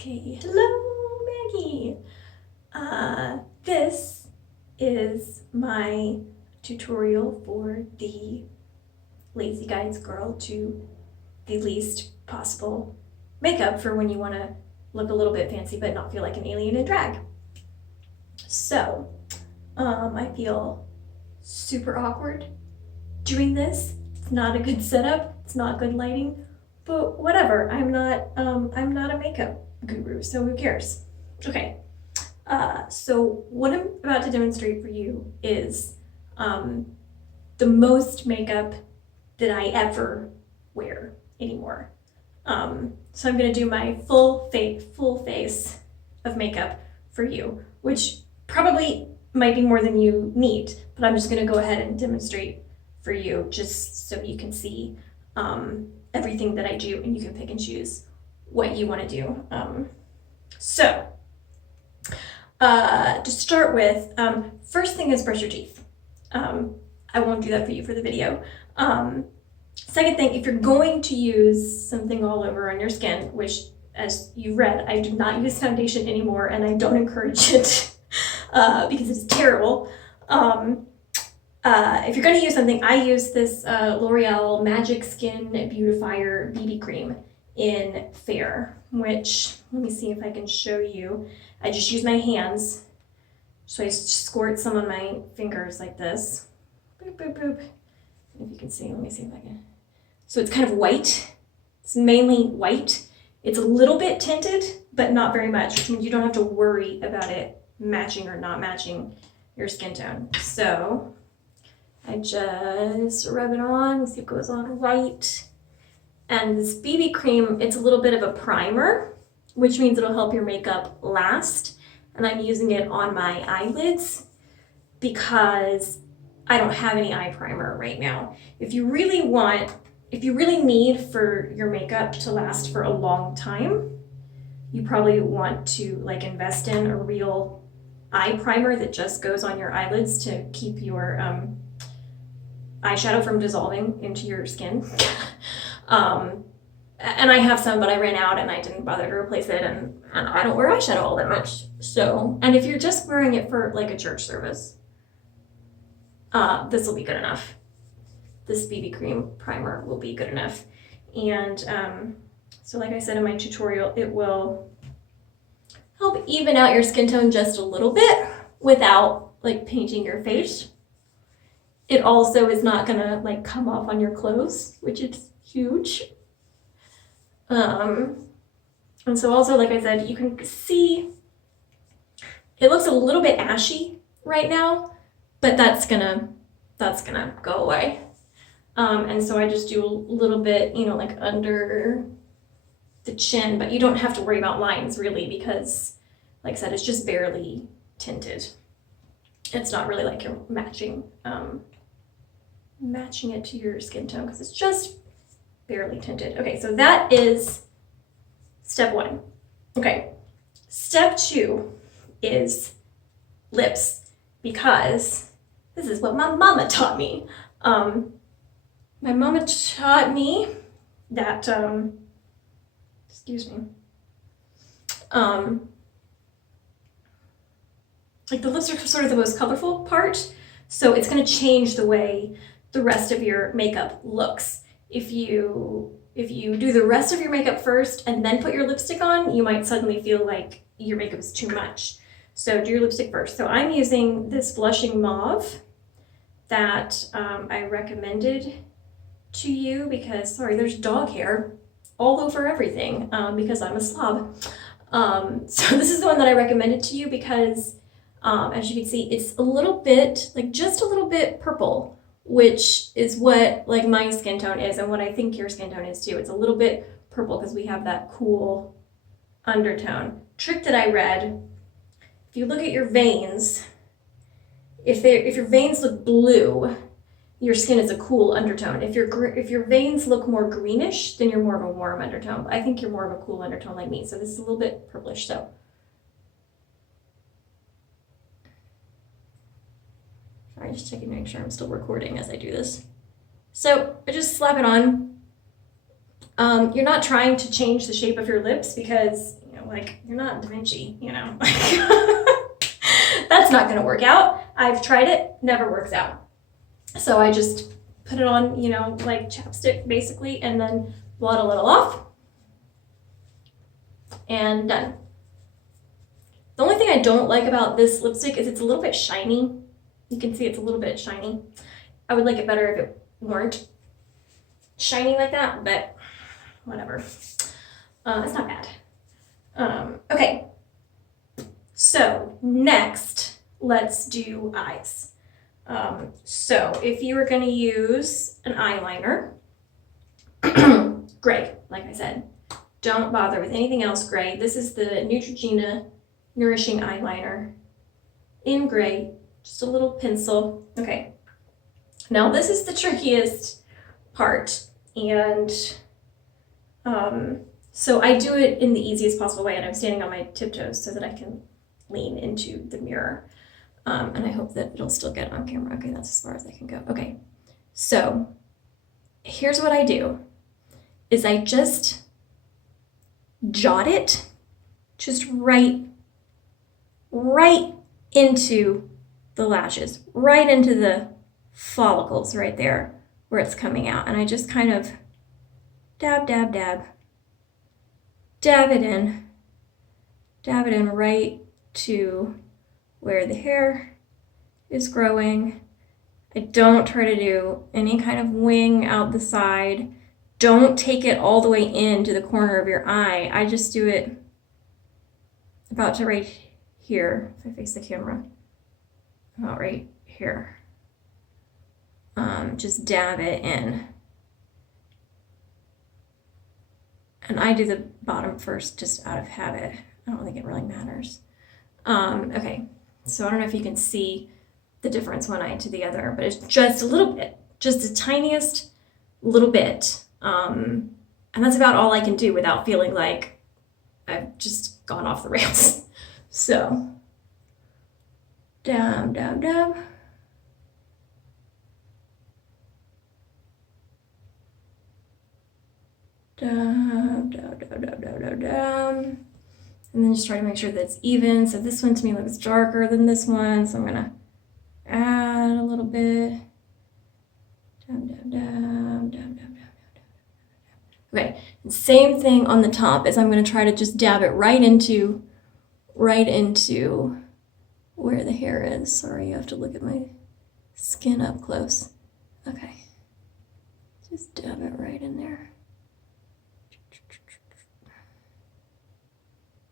Okay, hello Maggie. This is my tutorial for the Lazy Guides Girl to the least possible makeup for when you want to look a little bit fancy but not feel like an alien in drag. So, I feel super awkward doing this. It's not a good setup, it's not good lighting, but whatever. I'm not a makeup guru, so who cares? Okay. So what I'm about to demonstrate for you is the most makeup that I ever wear anymore. So I'm gonna do my full face of makeup for you, which probably might be more than you need, but I'm just gonna go ahead and demonstrate for you just so you can see everything that I do and you can pick and choose what you want to do. To start with, first thing is brush your teeth. I won't do that for you for the video. Second thing, if you're going to use something all over on your skin, which as you read, I do not use foundation anymore and I don't encourage it because it's terrible. If you're going to use something, I use this L'Oreal Magic Skin Beautifier BB Cream in Fair, which, let me see if I can show you. I just use my hands. So I squirt some on my fingers like this. Boop, boop, boop. If you can see, let me see if I can. So it's kind of white. It's mainly white. It's a little bit tinted, but not very much, which means you don't have to worry about it matching or not matching your skin tone. So I just rub it on, see if it goes on right. And this BB cream, it's a little bit of a primer, which means it'll help your makeup last. And I'm using it on my eyelids because I don't have any eye primer right now. If you really need for your makeup to last for a long time, you probably want to like invest in a real eye primer that just goes on your eyelids to keep your eyeshadow from dissolving into your skin. And I have some, but I ran out and I didn't bother to replace it, and I don't wear eyeshadow all that much. So, and if you're just wearing it for like a church service, this will be good enough. This BB cream primer will be good enough. And so like I said in my tutorial, it will help even out your skin tone just a little bit without like painting your face. It also is not gonna like come off on your clothes, which is huge. And so also, like I said, you can see it looks a little bit ashy right now, but that's gonna go away. And so I just do a little bit, like under the chin, but you don't have to worry about lines really because, like I said, it's just barely tinted. It's not really like you're matching it to your skin tone because it's just barely tinted. Okay, so that is step one. Okay, step two is lips, because this is what my mama taught me. My mama taught me that, excuse me, like the lips are sort of the most colorful part, so it's going to change the way the rest of your makeup looks. If you do the rest of your makeup first and then put your lipstick on, you might suddenly feel like your makeup is too much. So do your lipstick first. So I'm using this blushing mauve that I recommended to you because, sorry, there's dog hair all over everything because I'm a slob. So this is the one that I recommended to you because as you can see, it's a little bit, like just a little bit purple, which is what like my skin tone is and what I think your skin tone is too. It's a little bit purple because we have that cool undertone. Trick that I read, if you look at your veins, if your veins look blue, your skin is a cool undertone. If your veins look more greenish, then you're more of a warm undertone. I think you're more of a cool undertone like me. So this is a little bit purplish. So sorry, just checking to make sure I'm still recording as I do this. So I just slap it on. You're not trying to change the shape of your lips because like, you're not Da Vinci, you know. That's not gonna work out. I've tried it, never works out. So I just put it on, you know, like chapstick basically, and then blot a little off, and done. The only thing I don't like about this lipstick is it's a little bit shiny. You can see it's a little bit shiny. I would like it better if it weren't shiny like that, but whatever. It's not bad. Okay, so next, let's do eyes. So if you were gonna use an eyeliner, gray, like I said, don't bother with anything else gray. This is the Neutrogena Nourishing Eyeliner in gray, just a little pencil. Okay, now this is the trickiest part, and so I do it in the easiest possible way, and I'm standing on my tiptoes so that I can lean into the mirror, and I hope that it'll still get on camera. Okay, that's as far as I can go. Okay, so here's what I do, is I just jot it just right into the lashes, right into the follicles right there where it's coming out. And I just kind of dab it in right to where the hair is growing. I don't try to do any kind of wing out the side. Don't take it all the way into the corner of your eye. I just do it about to right here, if I face the camera, about right here. Just dab it in. And I do the bottom first just out of habit. I don't think it really matters. Okay, so I don't know if you can see the difference one eye to the other, but it's just a little bit, just the tiniest little bit. And that's about all I can do without feeling like I've just gone off the rails. So, dab. Dab. And then just try to make sure that it's even. So this one to me looks darker than this one, so I'm gonna add a little bit. Dab. Okay, and same thing on the top, is I'm gonna try to just dab it right into where the hair is. Sorry, you have to look at my skin up close. Okay, just dab it right in there.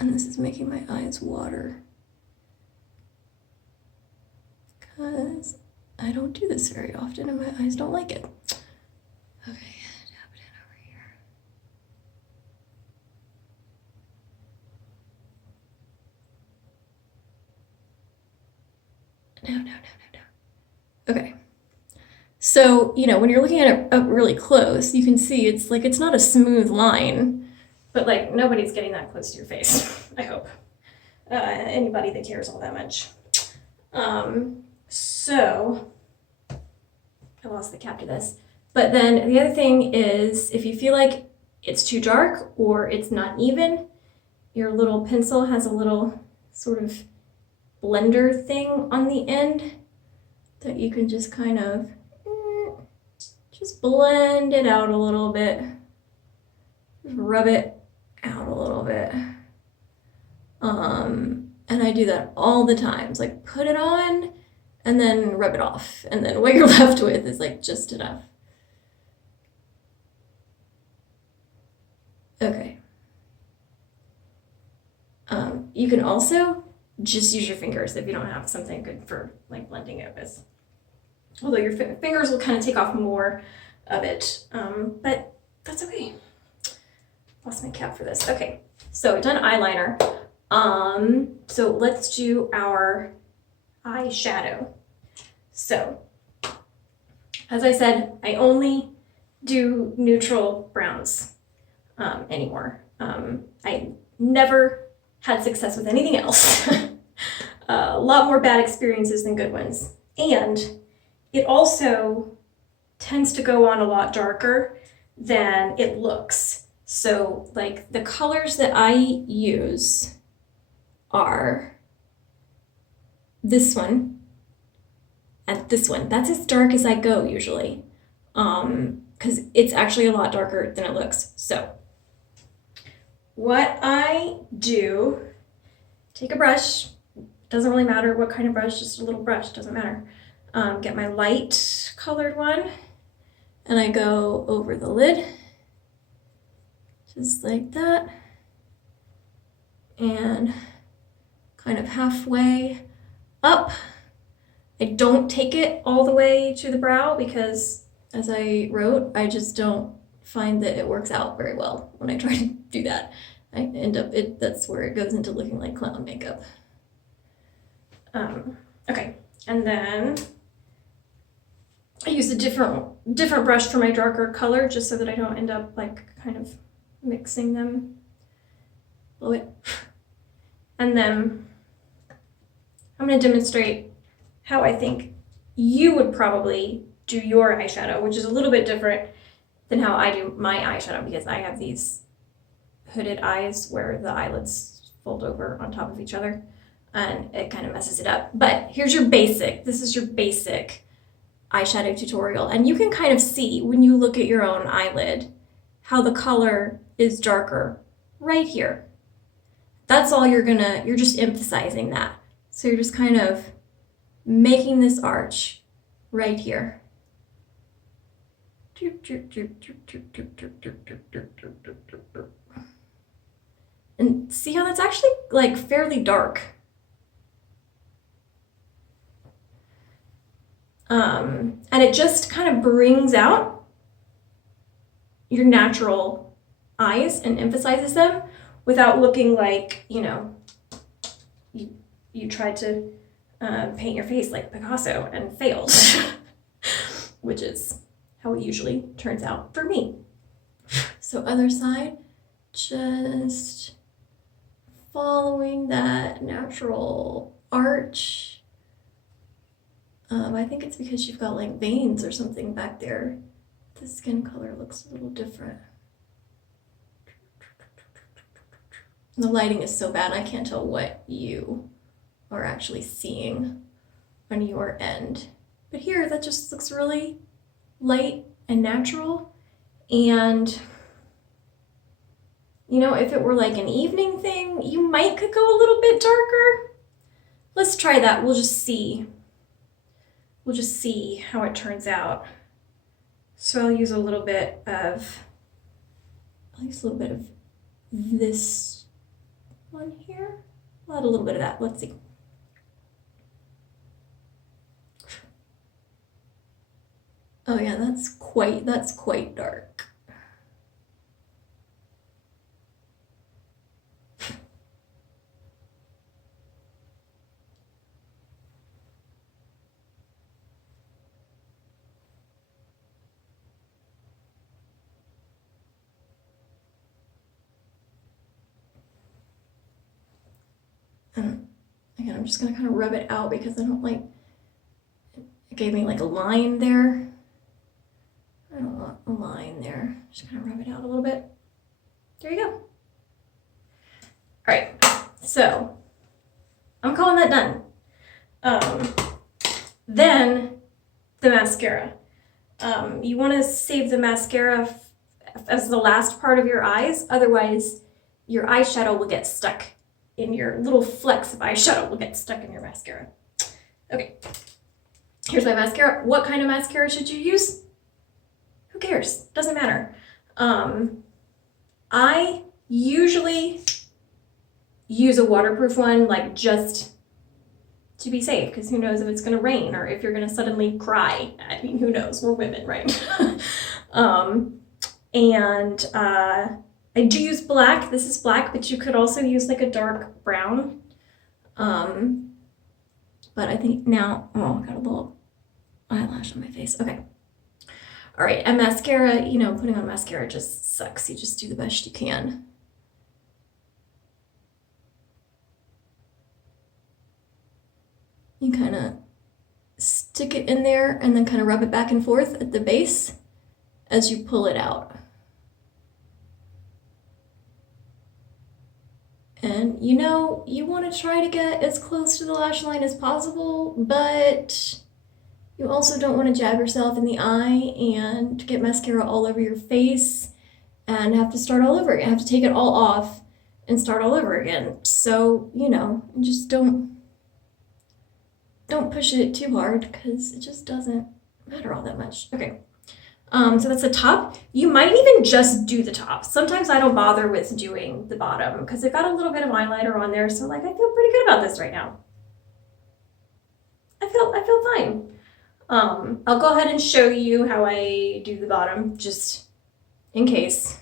And this is making my eyes water, because I don't do this very often and my eyes don't like it. Okay, dab it in over here. No. Okay. So, you know, when you're looking at it up really close, you can see it's like, it's not a smooth line, but like nobody's getting that close to your face, I hope. Anybody that cares all that much. So, I lost the cap to this. But then the other thing is, if you feel like it's too dark or it's not even, your little pencil has a little sort of blender thing on the end that you can just kind of just blend it out a little bit. Just rub it out a little bit. And I do that all the time. It's like, put it on and then rub it off. And then what you're left with is like just enough. Okay. You can also just use your fingers if you don't have something good for like blending it with. Although your fingers will kind of take off more of it, but that's okay. Lost my cap for this. Okay, so we've done eyeliner. So let's do our eyeshadow. So, as I said, I only do neutral browns anymore. I never had success with anything else. A lot more bad experiences than good ones. And it also tends to go on a lot darker than it looks. So like the colors that I use are this one and this one. That's as dark as I go usually, because it's actually a lot darker than it looks. So what I do, take a brush, doesn't really matter what kind of brush, just a little brush, doesn't matter. Get my light colored one and I go over the lid, just like that, and kind of halfway up. I don't take it all the way to the brow because, as I wrote, I just don't find that it works out very well when I try to do that. I end up, that's where it goes into looking like clown makeup. Okay, and then I use a different brush for my darker color just so that I don't end up like kind of mixing them a little bit. And then I'm going to demonstrate how I think you would probably do your eyeshadow, which is a little bit different than how I do my eyeshadow because I have these hooded eyes where the eyelids fold over on top of each other and it kind of messes it up. But here's your basic. This is your basic eyeshadow tutorial. And you can kind of see when you look at your own eyelid how the color is darker right here. That's all you're just emphasizing that. So you're just kind of making this arch right here. And see how that's actually like fairly dark. And it just kind of brings out your natural eyes and emphasizes them without looking like, you know, you tried to paint your face like Picasso and failed, which is how it usually turns out for me. So other side, just following that natural arch. I think it's because you've got like veins or something back there. The skin color looks a little different. The lighting is so bad, I can't tell what you are actually seeing on your end. But here, that just looks really light and natural. And, you know, if it were like an evening thing, you could go a little bit darker. Let's try that. We'll just see. We'll just see how it turns out. So I'll use a little bit of this one here. I'll add a little bit of that. Let's see. Oh yeah, that's quite dark. Again, I'm just gonna kind of rub it out because I don't like, it gave me like a line there. I don't want a line there. Just kind of rub it out a little bit. There you go. All right, so I'm calling that done. Then the mascara. You want to save the mascara as the last part of your eyes, otherwise your eyeshadow will get stuck in your little flecks of eyeshadow will get stuck in your mascara. Okay, here's my mascara. What kind of mascara should you use? Who cares? Doesn't matter. I usually use a waterproof one, like just to be safe, because who knows if it's gonna rain or if you're gonna suddenly cry. I mean, who knows? We're women, right? I do use black. This is black, but you could also use like a dark brown. But I think now, oh, I got a little eyelash on my face. Okay. All right, and mascara, you know, putting on mascara just sucks. You just do the best you can. You kind of stick it in there and then kind of rub it back and forth at the base as you pull it out. And you know, you want to try to get as close to the lash line as possible, but you also don't want to jab yourself in the eye and get mascara all over your face and have to start all over again, have to take it all off and start all over again. So, you know, just don't push it too hard because it just doesn't matter all that much. Okay. So that's the top. You might even just do the top. Sometimes I don't bother with doing the bottom because I've got a little bit of eyeliner on there. So like, I feel pretty good about this right now. I feel fine. I'll go ahead and show you how I do the bottom just in case,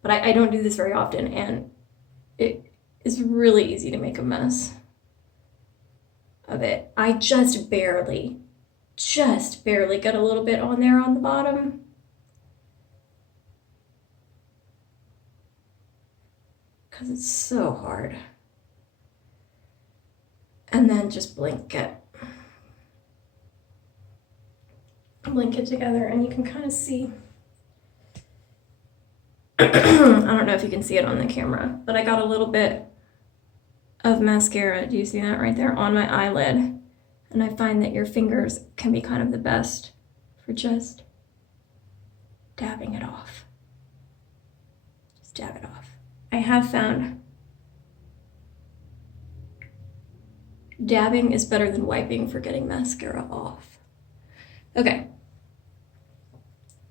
but I don't do this very often and it is really easy to make a mess of it. I just barely get a little bit on there on the bottom. Because it's so hard. And then just blink it together and you can kind of see. I don't know if you can see it on the camera, but I got a little bit of mascara. Do you see that right there on my eyelid? And I find that your fingers can be kind of the best for just dabbing it off. Just dab it off. I have found dabbing is better than wiping for getting mascara off. Okay.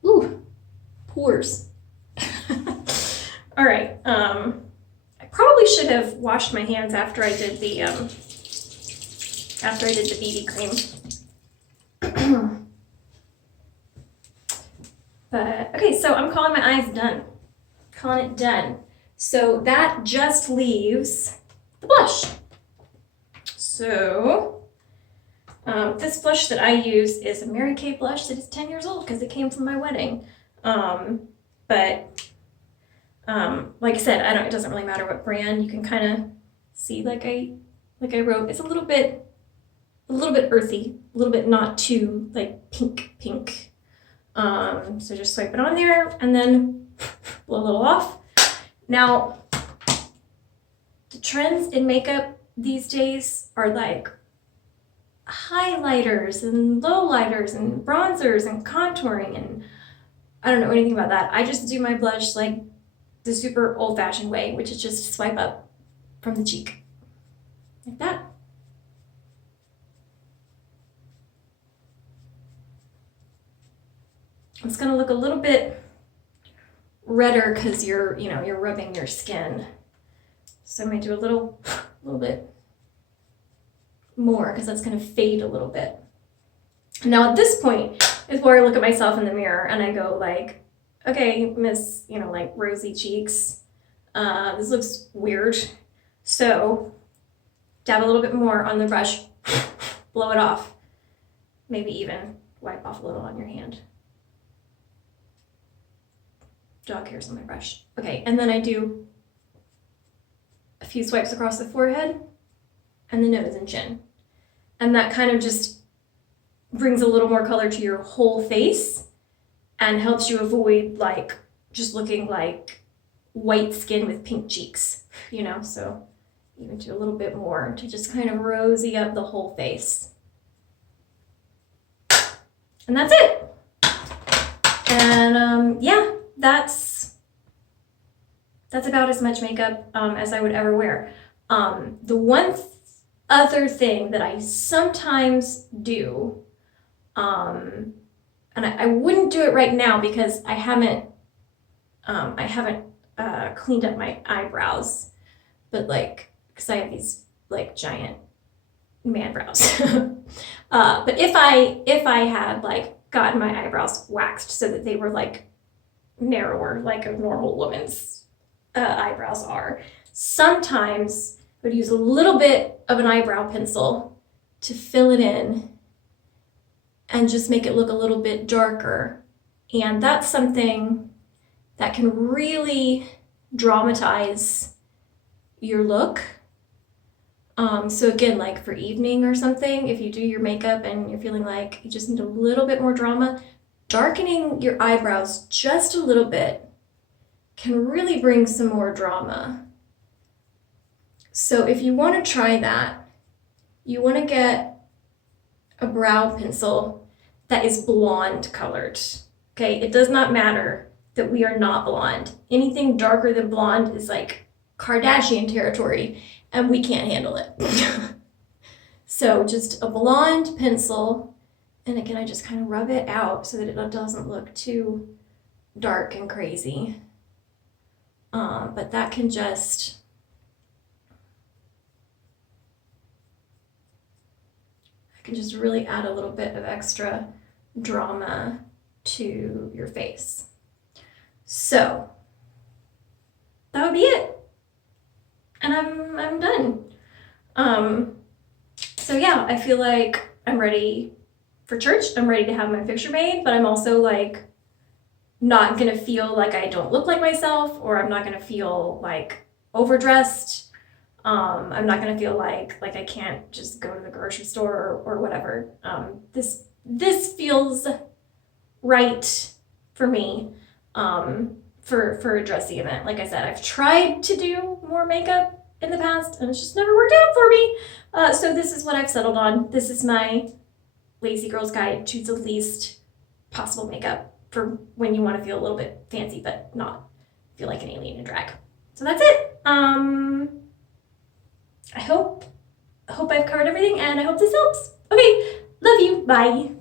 Ooh, pores. All right. I probably should have washed my hands after I did the BB cream. But okay, so I'm calling my eyes done. Calling it done. So that just leaves the blush. So this blush that I use is a Mary Kay blush that is 10 years old because it came from my wedding. Like I said, it doesn't really matter what brand. You can kind of see, like I wrote, it's a little bit earthy, a little bit not too like pink. So just swipe it on there and then blow a little off. Now, the trends in makeup these days are like highlighters and lowlighters and bronzers and contouring, and I don't know anything about that. I just do my blush like the super old-fashioned way, which is just swipe up from the cheek like that. It's gonna look a little bit redder because you're rubbing your skin. So I'm gonna do a little bit more because that's gonna fade a little bit. Now at this point is where I look at myself in the mirror and I go like, okay, miss, like rosy cheeks. This looks weird. So dab a little bit more on the brush, blow it off. Maybe even wipe off a little on your hand. Dog hairs on my brush. Okay, and then I do a few swipes across the forehead and the nose and chin. And that kind of just brings a little more color to your whole face and helps you avoid like just looking like white skin with pink cheeks, so even do a little bit more to just kind of rosy up the whole face. And that's it. And yeah, that's about as much makeup as I would ever wear. The one other thing that I sometimes do, and I wouldn't do it right now because I haven't cleaned up my eyebrows, but because I have these giant man brows. But if I had gotten my eyebrows waxed so that they were narrower like a normal woman's eyebrows are, sometimes I would use a little bit of an eyebrow pencil to fill it in and just make it look a little bit darker. And that's something that can really dramatize your look. So again, for evening or something, if you do your makeup and you're feeling like you just need a little bit more drama, darkening your eyebrows just a little bit can really bring some more drama. So if you want to try that, you want to get a brow pencil that is blonde colored. Okay, it does not matter that we are not blonde. Anything darker than blonde is like Kardashian territory, and we can't handle it. So just a blonde pencil, and again, I just kind of rub it out so that it doesn't look too dark and crazy. But that can just really add a little bit of extra drama to your face. So that would be it, and I'm done. So yeah, I feel like I'm ready for church. I'm ready to have my picture made, but I'm also like not gonna feel like I don't look like myself, or I'm not gonna feel like overdressed. I'm not gonna feel like I can't just go to the grocery store or whatever. This feels right for me, for a dressy event. Like I said, I've tried to do more makeup in the past, and it's just never worked out for me. So this is what I've settled on. This is my lazy girl's guide to the least possible makeup for when you want to feel a little bit fancy but not feel like an alien in drag. So that's it. I hope I've covered everything, and I hope this helps. Okay, love you. Bye.